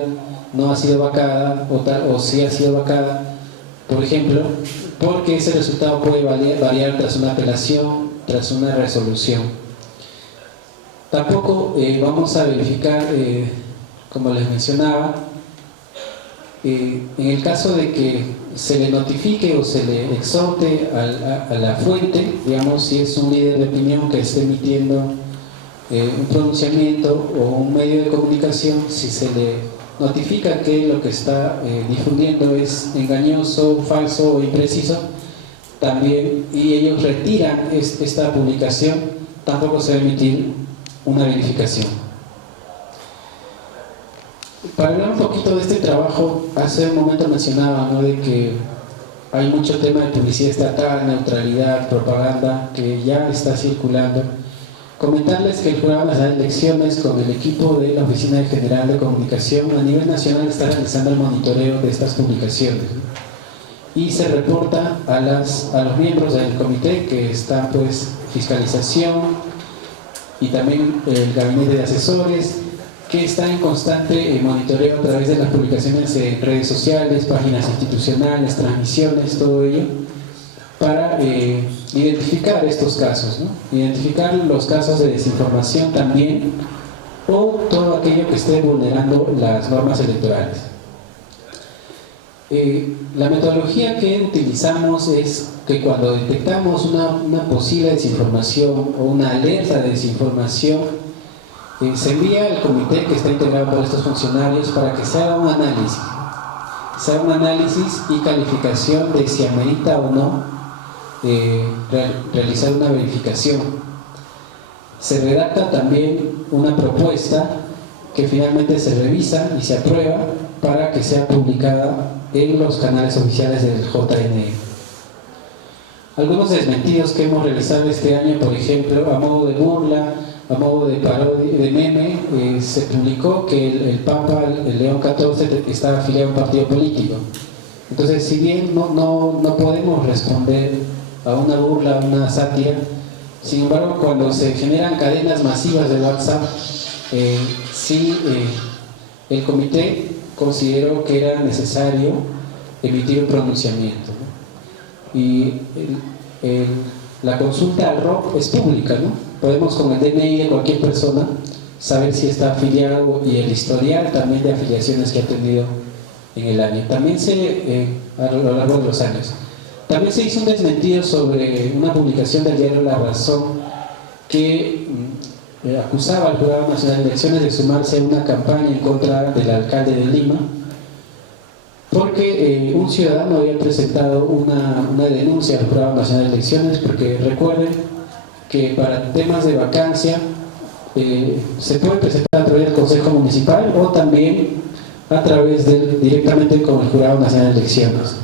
no ha sido vacada o sí ha sido vacada, por ejemplo, porque ese resultado puede variar tras una apelación, tras una resolución. Tampoco vamos a verificar, como les mencionaba, en el caso de que se le notifique o se le exhorte a la fuente, digamos, si es un líder de opinión que esté emitiendo un pronunciamiento o un medio de comunicación, si se le notifica que lo que está difundiendo es engañoso, falso o impreciso, también, y ellos retiran esta publicación, tampoco se va a emitir una verificación. Para hablar un poquito de este trabajo, hace un momento mencionaba, ¿no?, de que hay mucho tema de publicidad estatal, neutralidad, propaganda, que ya está circulando. Comentarles que el Jurado Nacional de Elecciones, con el equipo de la Oficina General de Comunicación a nivel nacional, está realizando el monitoreo de estas publicaciones y se reporta a los miembros del comité, que está pues fiscalización y también el gabinete de asesores, que está en constante monitoreo a través de las publicaciones en redes sociales, páginas institucionales, transmisiones, todo ello, para identificar estos casos, ¿no? Identificar los casos de desinformación también, o todo aquello que esté vulnerando las normas electorales. La metodología que utilizamos es que cuando detectamos una posible desinformación o una alerta de desinformación, se envía al comité que está integrado por estos funcionarios para que se haga un análisis. Se haga un análisis y calificación de si amerita o no realizar una verificación. Se redacta también una propuesta que finalmente se revisa y se aprueba para que sea publicada en los canales oficiales del JNE. Algunos desmentidos que hemos realizado este año, por ejemplo, a modo de burla, a modo de parodia, de meme, se publicó que el Papa, el León XIV, estaba afiliado a un partido político. Entonces, si bien no podemos responder a una burla, a una sátira, sin embargo, cuando se generan cadenas masivas de WhatsApp, el comité consideró que era necesario emitir un pronunciamiento, ¿no? Y la consulta al ROC es pública, ¿no? Podemos con el DNI de cualquier persona saber si está afiliado y el historial también de afiliaciones que ha tenido en el año. También a lo largo de los años. También se hizo un desmentido sobre una publicación del diario La Razón que acusaba al Jurado Nacional de Elecciones de sumarse a una campaña en contra del alcalde de Lima, porque un ciudadano había presentado una denuncia al Jurado Nacional de Elecciones, porque recuerden que para temas de vacancia se puede presentar a través del Consejo Municipal o también a través directamente con el Jurado Nacional de Elecciones.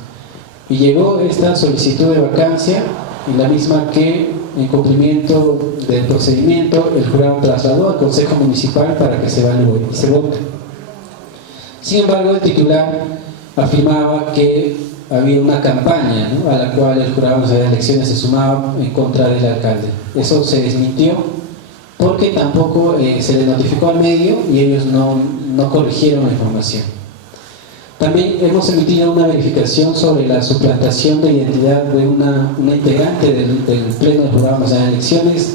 Y llegó esta solicitud de vacancia, en la misma que, en cumplimiento del procedimiento, el jurado trasladó al Consejo Municipal para que se evalúe y se vote. Sin embargo, el titular afirmaba que había una campaña, ¿no?, a la cual el Jurado Nacional de Elecciones se sumaba en contra del alcalde. Eso se desmintió porque tampoco se le notificó al medio y ellos no corrigieron la información. También hemos emitido una verificación sobre la suplantación de identidad de una integrante del Pleno del Jurado Nacional de Elecciones,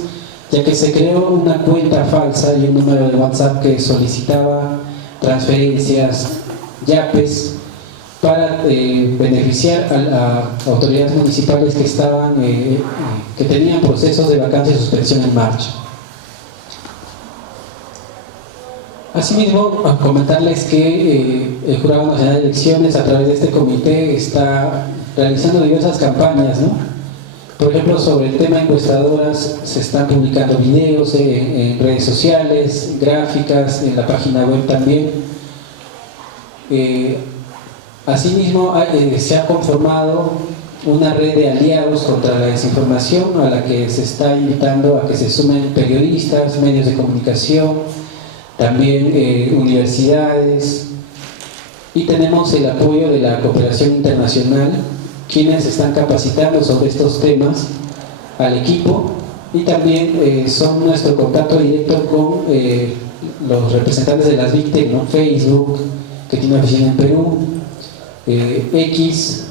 ya que se creó una cuenta falsa y un número de WhatsApp que solicitaba transferencias, yapes, para beneficiar a autoridades municipales que tenían procesos de vacancia y suspensión en marcha. Asimismo, a comentarles que el Jurado Nacional de Elecciones, a través de este comité, está realizando diversas campañas, ¿no? Por ejemplo, sobre el tema encuestadoras, se están publicando videos en redes sociales, gráficas, en la página web también. Asimismo, se ha conformado una red de aliados contra la desinformación, a la que se está invitando a que se sumen periodistas, medios de comunicación, también universidades, y tenemos el apoyo de la cooperación internacional, quienes están capacitando sobre estos temas al equipo, y también son nuestro contacto directo con los representantes de las Big Tech, ¿no? Facebook, que tiene oficina en Perú, X,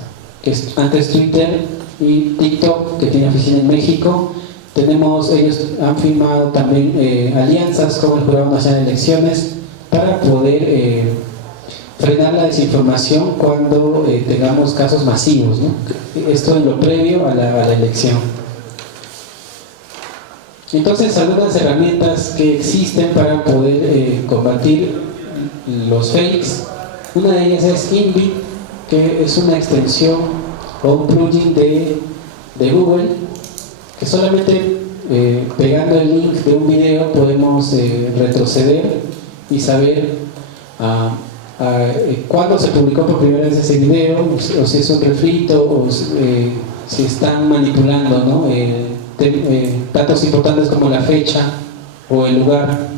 que es antes Twitter, y TikTok, que tiene oficina en México. Ellos han firmado también alianzas con el Jurado Nacional de Elecciones para poder frenar la desinformación cuando tengamos casos masivos, ¿no? Esto en lo previo a la elección. Entonces, algunas herramientas que existen para poder combatir los fakes. Una de ellas es Inbit, que es una extensión o un plugin de Google, que solamente pegando el link de un video podemos retroceder y saber cuándo se publicó por primera vez ese video, o si es un refrito, o si están manipulando, ¿no? Datos importantes como la fecha o el lugar.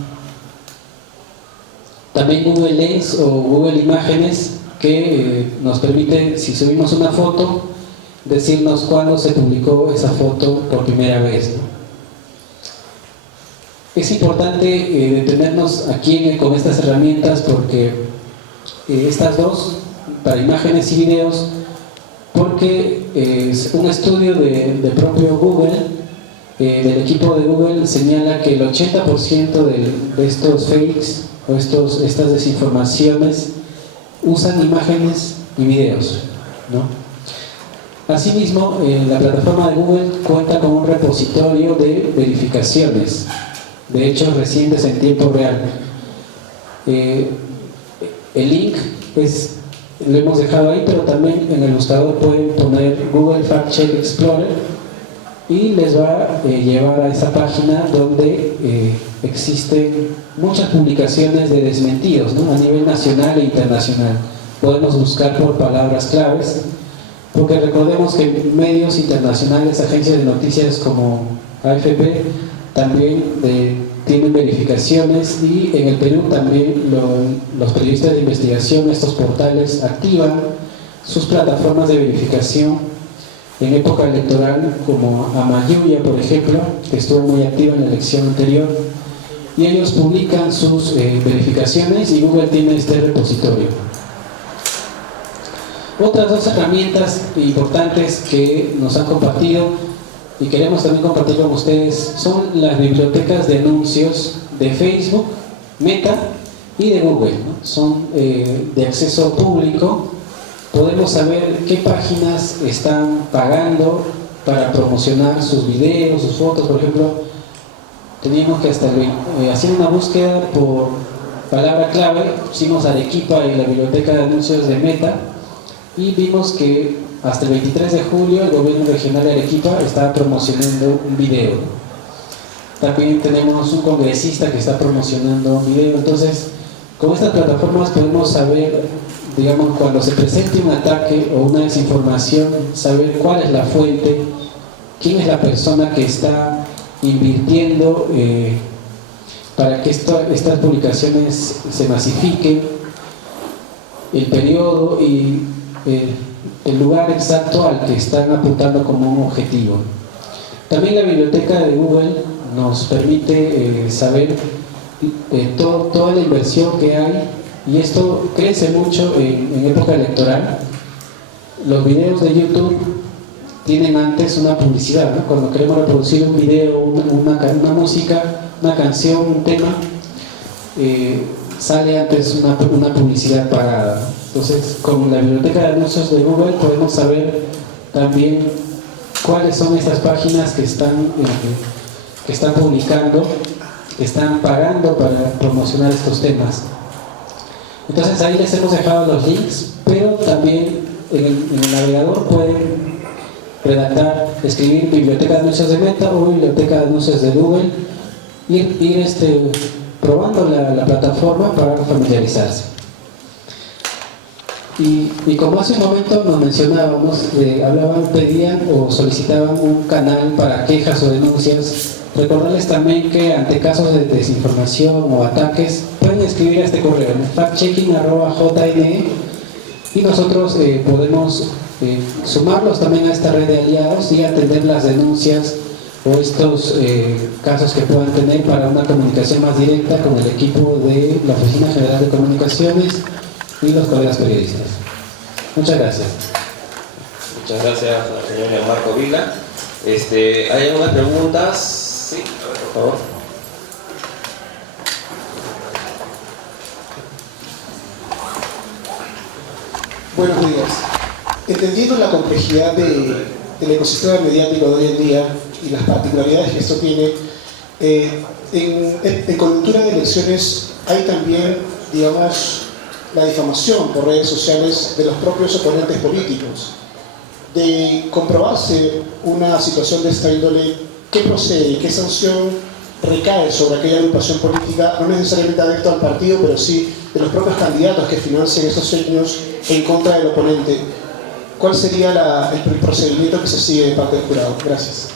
También Google Lens o Google Imágenes, que nos permite, si subimos una foto, decirnos cuándo se publicó esa foto por primera vez, ¿no? Es importante detenernos aquí con estas herramientas, porque estas dos, para imágenes y videos, porque un estudio de propio Google, del equipo de Google, señala que el 80% de estos fakes o estas desinformaciones usan imágenes y videos, ¿no? Asimismo, la plataforma de Google cuenta con un repositorio de verificaciones de hechos recientes en tiempo real. El link lo hemos dejado ahí, pero también en el buscador pueden poner Google Fact Check Explorer y les va a llevar a esa página donde existen muchas publicaciones de desmentidos, ¿no? A nivel nacional e internacional. Podemos buscar por palabras claves, porque recordemos que medios internacionales, agencias de noticias como AFP, también tienen verificaciones, y en el Perú también los periodistas de investigación, estos portales, activan sus plataformas de verificación en época electoral, como Amayuya, por ejemplo, que estuvo muy activa en la elección anterior, y ellos publican sus verificaciones, y Google tiene este repositorio. Otras dos herramientas importantes que nos han compartido y queremos también compartir con ustedes son las bibliotecas de anuncios de Facebook, Meta y de Google, ¿no? Son de acceso público. Podemos saber qué páginas están pagando para promocionar sus videos, sus fotos. Por ejemplo, teníamos que hacer una búsqueda por palabra clave, pusimos Arequipa y la biblioteca de anuncios de Meta, y vimos que hasta el 23 de julio el gobierno regional de Arequipa está promocionando un video. También tenemos un congresista que está promocionando un video. Entonces, con estas plataformas podemos saber, digamos, cuando se presente un ataque o una desinformación, saber cuál es la fuente, quién es la persona que está invirtiendo para que estas publicaciones se masifiquen, el periodo y el lugar exacto al que están apuntando como un objetivo. También la biblioteca de Google nos permite saber toda la inversión que hay, y esto crece mucho en época electoral. Los videos de YouTube tienen antes una publicidad, ¿no? Cuando queremos reproducir un video, una música, una canción, un tema, sale antes una publicidad pagada. Entonces, con la biblioteca de anuncios de Google podemos saber también cuáles son estas páginas que están publicando están pagando para promocionar estos temas. Entonces ahí les hemos dejado los links, pero también en el navegador pueden redactar, escribir biblioteca de anuncios de Meta o biblioteca de anuncios de Google, ir probando la plataforma para familiarizarse. Y como hace un momento nos mencionábamos, pedían o solicitaban un canal para quejas o denuncias. Recordarles también que ante casos de desinformación o ataques pueden escribir a este correo, factchecking@jne, y nosotros podemos sumarlos también a esta red de aliados y atender las denuncias o estos casos que puedan tener para una comunicación más directa con el equipo de la Oficina General de Comunicaciones y los colegas periodistas. Muchas gracias. Muchas gracias al señor Gianmarco Vila. ¿Hay algunas preguntas? Sí, a ver, por favor. Buenos días. Entendiendo la complejidad del ecosistema mediático de hoy en día y las particularidades que esto tiene, en coyuntura de elecciones hay también, digamos, la difamación por redes sociales de los propios oponentes políticos. De comprobarse una situación de esta índole, ¿qué procede? ¿Qué sanción recae sobre aquella agrupación política, no necesariamente adepto al partido, pero sí de los propios candidatos que financian esos hechos en contra del oponente? ¿Cuál sería el procedimiento que se sigue de parte del jurado? Gracias.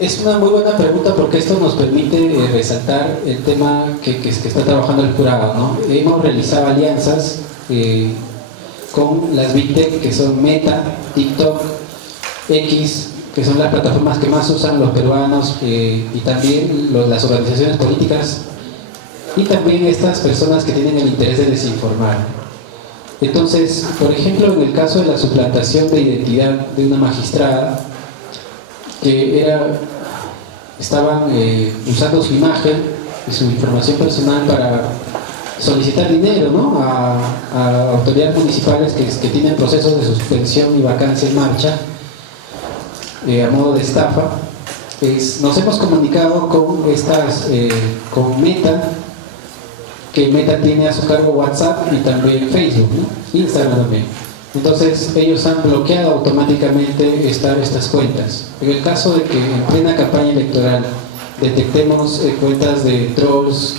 Es una muy buena pregunta porque esto nos permite resaltar el tema que está trabajando el jurado, ¿no? Hemos realizado alianzas con las Big Tech, que son Meta, TikTok, X, que son las plataformas que más usan los peruanos, y también las organizaciones políticas, y también estas personas que tienen el interés de desinformar. Entonces, por ejemplo, en el caso de la suplantación de identidad de una magistrada, que estaban usando su imagen y su información personal para solicitar dinero, ¿no?, a autoridades municipales que tienen procesos de suspensión y vacancia en marcha, a modo de estafa. Nos hemos comunicado con Meta, que Meta tiene a su cargo WhatsApp y también Facebook, ¿no?, Instagram también. Entonces ellos han bloqueado automáticamente estas cuentas. En el caso de que en plena campaña electoral detectemos cuentas de trolls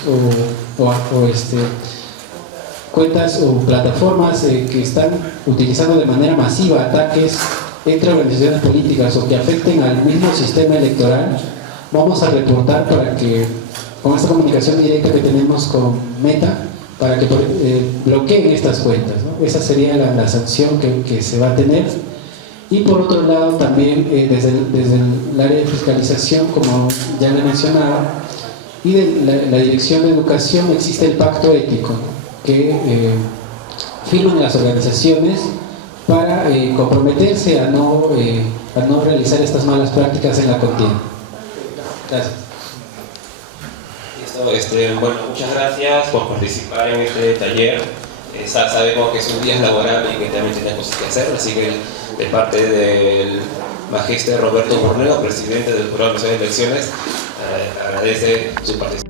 cuentas o plataformas que están utilizando de manera masiva ataques entre organizaciones políticas o que afecten al mismo sistema electoral, vamos a reportar para que, con esta comunicación directa que tenemos con Meta, para que bloqueen estas cuentas, ¿no? Esa sería la sanción que se va a tener. Y por otro lado también desde el área de fiscalización, como ya le mencionaba, y de la Dirección de Educación existe el pacto ético, ¿no?, que firman las organizaciones para comprometerse a no realizar estas malas prácticas en la contienda. Gracias. Bueno, muchas gracias por participar en este taller. Sabemos que es un día laboral y que también tienen cosas que hacer, así que de parte del magíster Roberto Borneo, presidente del Jurado Nacional de Elecciones, agradece su participación.